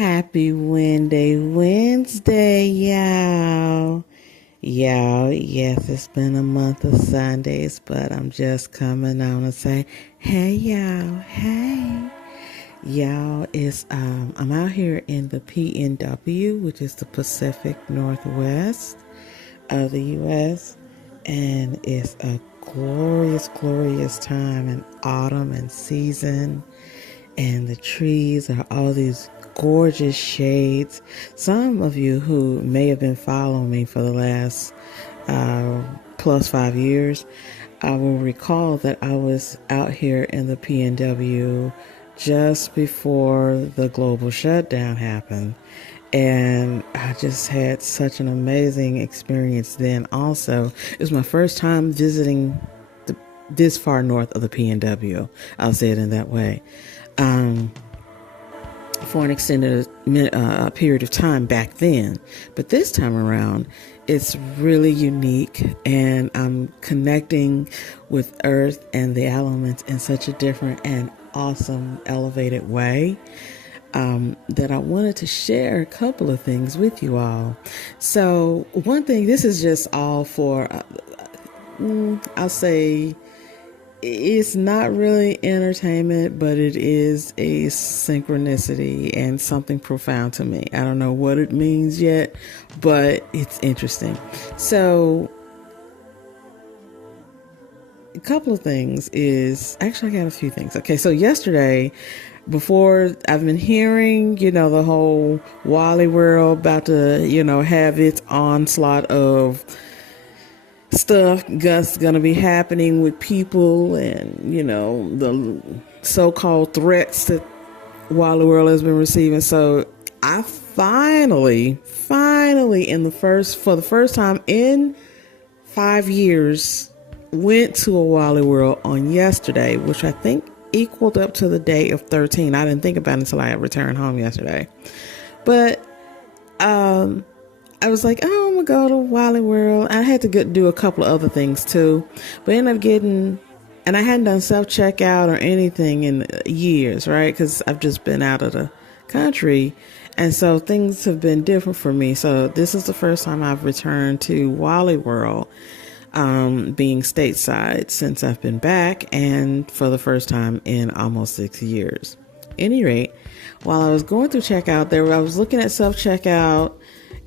Happy Wednesday, y'all. Y'all, yes, it's been a month of Sundays, but I'm just coming on to say, hey, y'all, hey. Y'all, I'm out here in the PNW, which is the Pacific Northwest of the U.S., and it's a glorious, glorious time in autumn and season, and the trees are all these gorgeous shades. Some of you who may have been following me for the last plus 5 years, I will recall that I was out here in the PNW just before the global shutdown happened. And I just had such an amazing experience then also. It was my first time visiting this far north of the PNW. I'll say it in that way. For an extended period of time back then. But this time around, it's really unique, and I'm connecting with Earth and the elements in such a different and awesome, elevated way that I wanted to share a couple of things with you all. So one thing, this is just all for, I'll say, it's not really entertainment, but it is a synchronicity and something profound to me. I don't know what it means yet, but it's interesting. So a couple of things is, actually I got a few things. Okay, so yesterday, before I've been hearing, the whole Wally world about to, have its onslaught of stuff that's going to be happening with people and, the so-called threats that Wally World has been receiving. So I finally, for the first time in 5 years, went to a Wally World on yesterday, which I think equaled up to the day of 13. I didn't think about it until I returned home yesterday. But, I was like, oh, I'm going to go to Wally World. I had to do a couple of other things too, but ended up and I hadn't done self-checkout or anything in years, right? Because I've just been out of the country. And so things have been different for me. So this is the first time I've returned to Wally World, being stateside since I've been back, and for the first time in almost 6 years. At any rate, while I was going through checkout I was looking at self-checkout,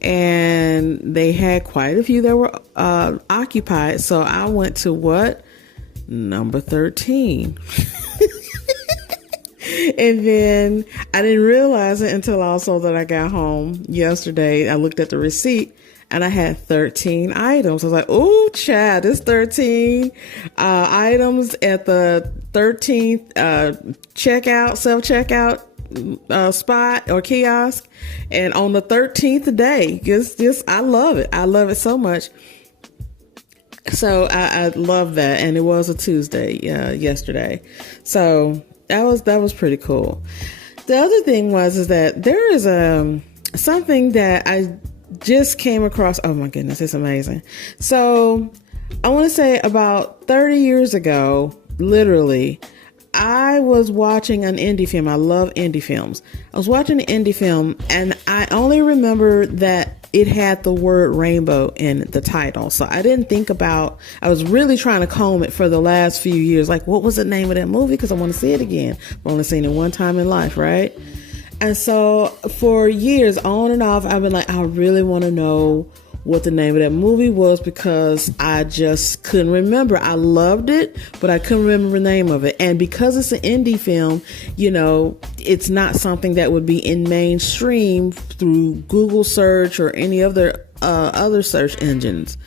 and they had quite a few that were occupied. So I went to number 13. And then I didn't realize it until also that I got home yesterday. I looked at the receipt and I had 13 items. I was like, oh, child, there's 13 items at the 13th self-checkout spot or kiosk, and on the 13th day. Just I love it. I love it so much. So I love that, and it was a Tuesday yesterday, so that was pretty cool. The other thing is that there is something that I just came across. Oh my goodness, it's amazing. So I want to say about 30 years ago, literally, I was watching an indie film. I love indie films. I was watching an indie film, and I only remember that it had the word rainbow in the title. So I didn't think about, I was really trying to comb it for the last few years. Like, what was the name of that movie? Because I want to see it again. I've only seen it one time in life, right? And so for years, on and off, I've been like, I really want to know what the name of that movie was, because I just couldn't remember. I loved it, but I couldn't remember the name of it. And because it's an indie film, it's not something that would be in mainstream through Google search or any other search engines.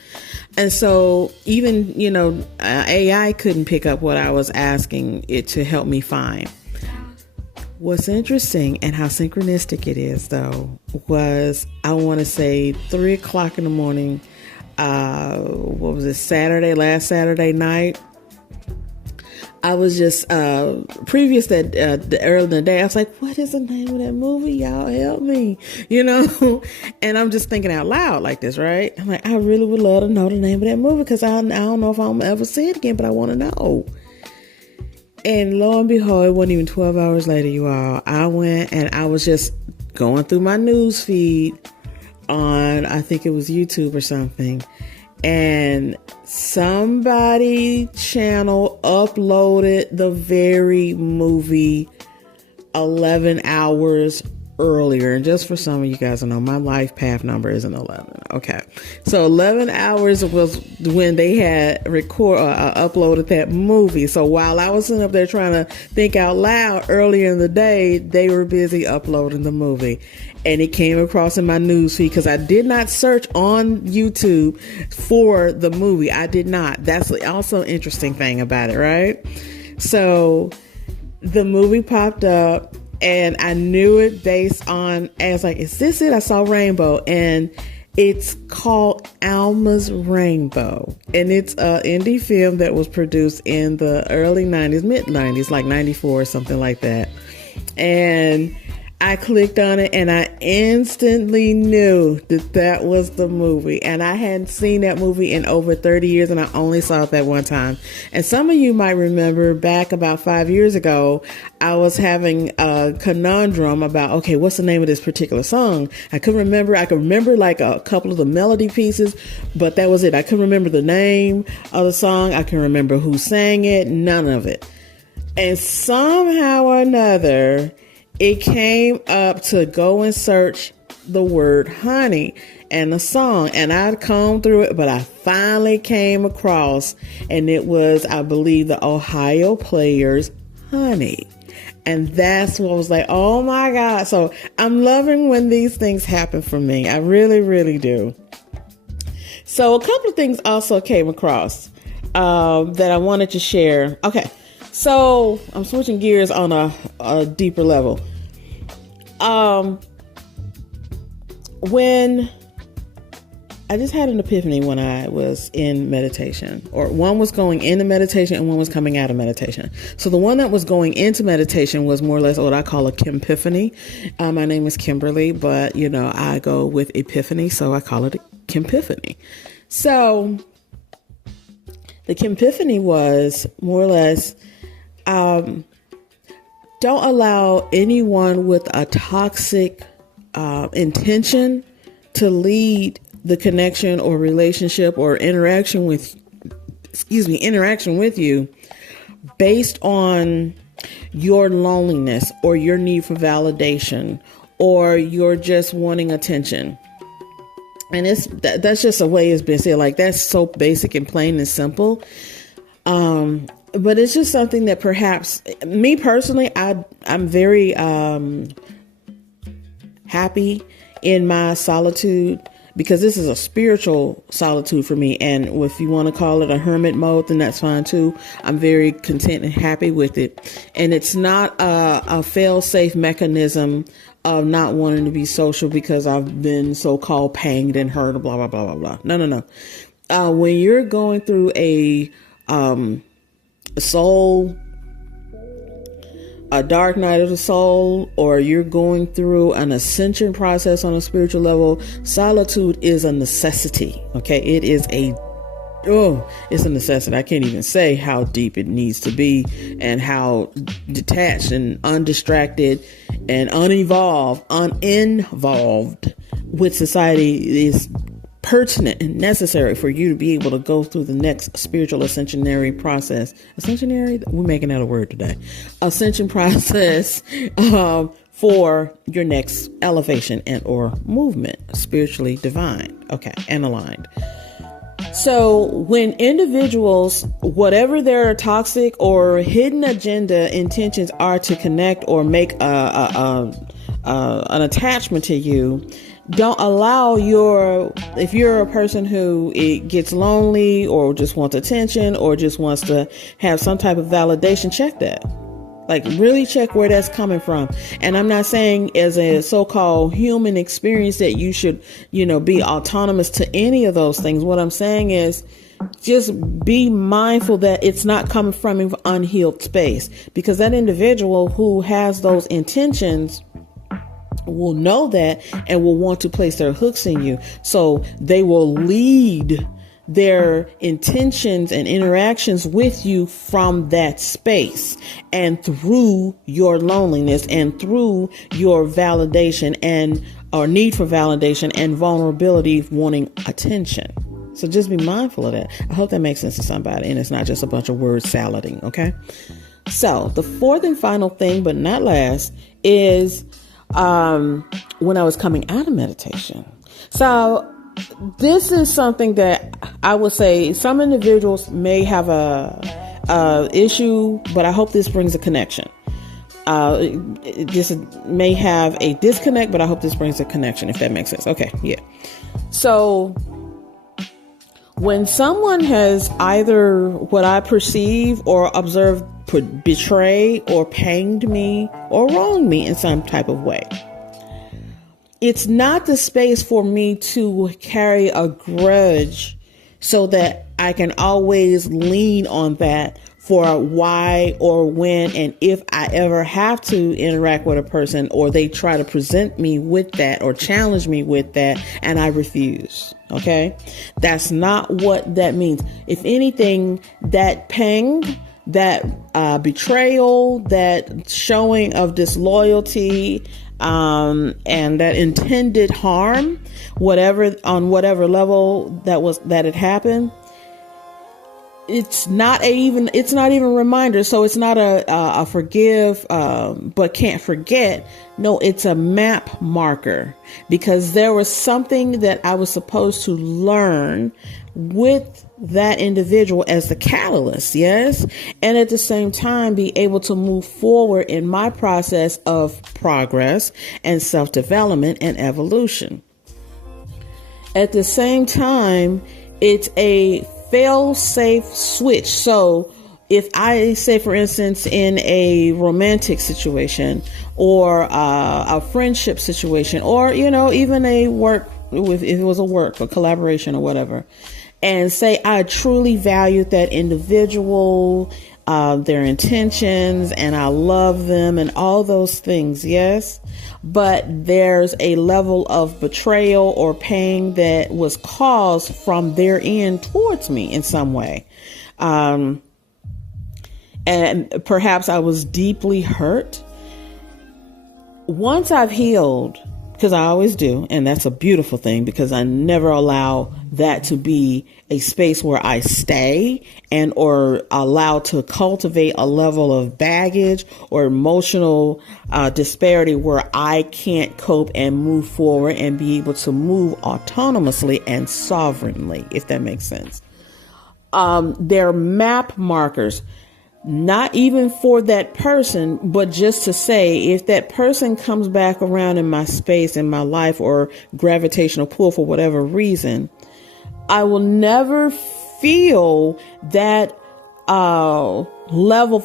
And so even, AI couldn't pick up what I was asking it to help me find. What's interesting and how synchronistic it is, though, was, I want to say 3 o'clock in the morning. What was it? Last Saturday night. I was just, previous that, early in the day, I was like, what is the name of that movie? Y'all help me, and I'm just thinking out loud like this, right? I'm like, I really would love to know the name of that movie, because I don't know if I'm ever see it again, but I want to know. And lo and behold, it wasn't even 12 hours later, you all. I went and I was just going through my news feed on, I think it was YouTube or something, and somebody channel uploaded the very movie 11 hours earlier. And just for some of you guys to know, my life path number isn't 11. Okay. So 11 hours was when they had uploaded that movie. So while I was sitting up there trying to think out loud earlier in the day, they were busy uploading the movie. And it came across in my news feed because I did not search on YouTube for the movie. I did not. That's also an interesting thing about it, right? So the movie popped up. And I knew it based on, I was like, is this it? I saw Rainbow, and it's called Alma's Rainbow. And it's an indie film that was produced in the early 90s, mid 90s, like 94 or something like that. And I clicked on it and I instantly knew that that was the movie. And I hadn't seen that movie in over 30 years, and I only saw it that one time. And some of you might remember back about 5 years ago, I was having a conundrum about, okay, what's the name of this particular song? I couldn't remember. I could remember like a couple of the melody pieces, but that was it. I couldn't remember the name of the song. I can remember who sang it, none of it. And somehow or another, it came up to go and search the word honey and the song. And I'd combed through it, but I finally came across, and it was, I believe, the Ohio Players' Honey. And that's what was like, oh my God. So I'm loving when these things happen for me. I really, really do. So a couple of things also came across that I wanted to share. Okay. So I'm switching gears on a deeper level. When I just had an epiphany when I was in meditation, or one was going into meditation and one was coming out of meditation. So the one that was going into meditation was more or less what I call a Kimpiphany. My name is Kimberly, but I go with epiphany, so I call it a Kimpiphany. So the Kimpiphany was more or less, don't allow anyone with a toxic intention to lead the connection or relationship or interaction with you based on your loneliness or your need for validation or you're just wanting attention. And that's just a way it's been said. Like, that's so basic and plain and simple. But it's just something that perhaps me personally, I'm very happy in my solitude, because this is a spiritual solitude for me. And if you want to call it a hermit mode, then that's fine too. I'm very content and happy with it. And it's not a fail-safe mechanism of not wanting to be social because I've been so-called panged and hurt, blah, blah, blah, blah, blah. No. When you're going through a dark night of the soul, or you're going through an ascension process on a spiritual level, solitude is a necessity. Okay. It is it's a necessity. I can't even say how deep it needs to be and how detached and undistracted and uninvolved with society is pertinent and necessary for you to be able to go through the next spiritual ascensionary process. Ascensionary? We're making that a word today. Ascension process for your next elevation and or movement, spiritually divine, okay, and aligned. So when individuals, whatever their toxic or hidden agenda intentions are to connect or make an attachment to you, don't allow if you're a person who it gets lonely or just wants attention or just wants to have some type of validation, check that. Like, really check where that's coming from. And I'm not saying as a so-called human experience that you should, be autonomous to any of those things. What I'm saying is just be mindful that it's not coming from an unhealed space, because that individual who has those intentions will know that and will want to place their hooks in you. So they will lead their intentions and interactions with you from that space and through your loneliness and through your validation and or need for validation and vulnerability wanting attention. So just be mindful of that. I hope that makes sense to somebody and it's not just a bunch of word salading. Okay. So the fourth and final thing, but not last, is when I was coming out of meditation. So this is something that I would say some individuals may have a issue, but I hope this brings a connection. This may have a disconnect, but I hope this brings a connection, if that makes sense. Okay, yeah. So when someone has either what I perceive or observe betray or pained me or wronged me in some type of way, it's not the space for me to carry a grudge so that I can always lean on that for why or when and if I ever have to interact with a person or they try to present me with that or challenge me with that and I refuse. Okay, that's not what that means. If anything, that pang, that betrayal, that showing of disloyalty, and that intended harm, on whatever level that it happened, it's not even a reminder. So it's not a forgive, but can't forget. No, it's a map marker, because there was something that I was supposed to learn with that individual as the catalyst. Yes. And at the same time, be able to move forward in my process of progress and self-development and evolution. At the same time, it's a fail-safe switch. So if I say, for instance, in a romantic situation or a friendship situation, or, even a work, if it was a collaboration or whatever, and say I truly valued that individual, their intentions, and I love them and all those things. Yes. But there's a level of betrayal or pain that was caused from their end towards me in some way. And perhaps I was deeply hurt. Once I've healed, because I always do, and that's a beautiful thing, because I never allow that to be a space where I stay and or allow to cultivate a level of baggage or emotional disparity where I can't cope and move forward and be able to move autonomously and sovereignly, if that makes sense. They're map markers. Not even for that person, but just to say, if that person comes back around in my space, in my life, or gravitational pull for whatever reason, I will never feel that level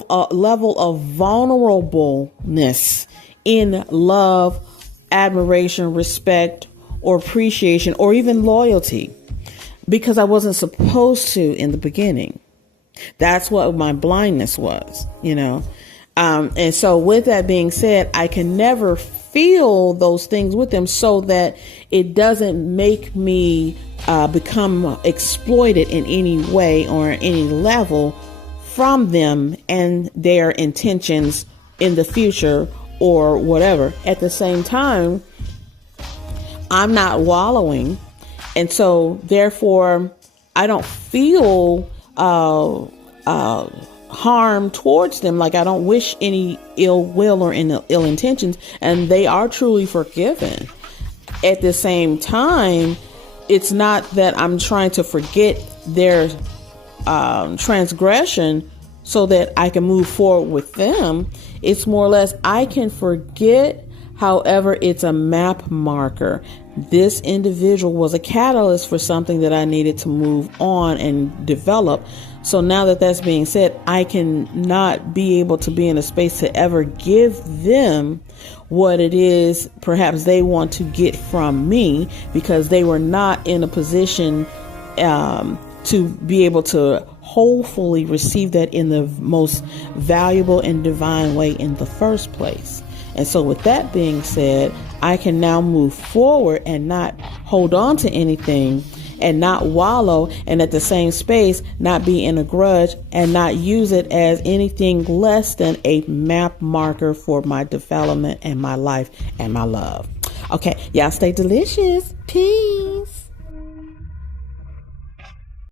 of vulnerableness in love, admiration, respect, or appreciation, or even loyalty, because I wasn't supposed to in the beginning. That's what my blindness was, and so with that being said, I can never feel those things with them so that it doesn't make me become exploited in any way or any level from them and their intentions in the future or whatever. At the same time, I'm not wallowing, and so therefore I don't feel harm towards them. Like I don't wish any ill will or any ill intentions, and they are truly forgiven. At the same time, it's not that I'm trying to forget their transgression so that I can move forward with them. It's more or less I can forget. However, it's a map marker. This individual was a catalyst for something that I needed to move on and develop. So now that that's being said, I can not be able to be in a space to ever give them what it is perhaps they want to get from me, because they were not in a position to be able to hopefully receive that in the most valuable and divine way in the first place. And so with that being said, I can now move forward and not hold on to anything and not wallow, and at the same space, not be in a grudge and not use it as anything less than a map marker for my development and my life and my love. Okay, y'all stay delicious. Peace.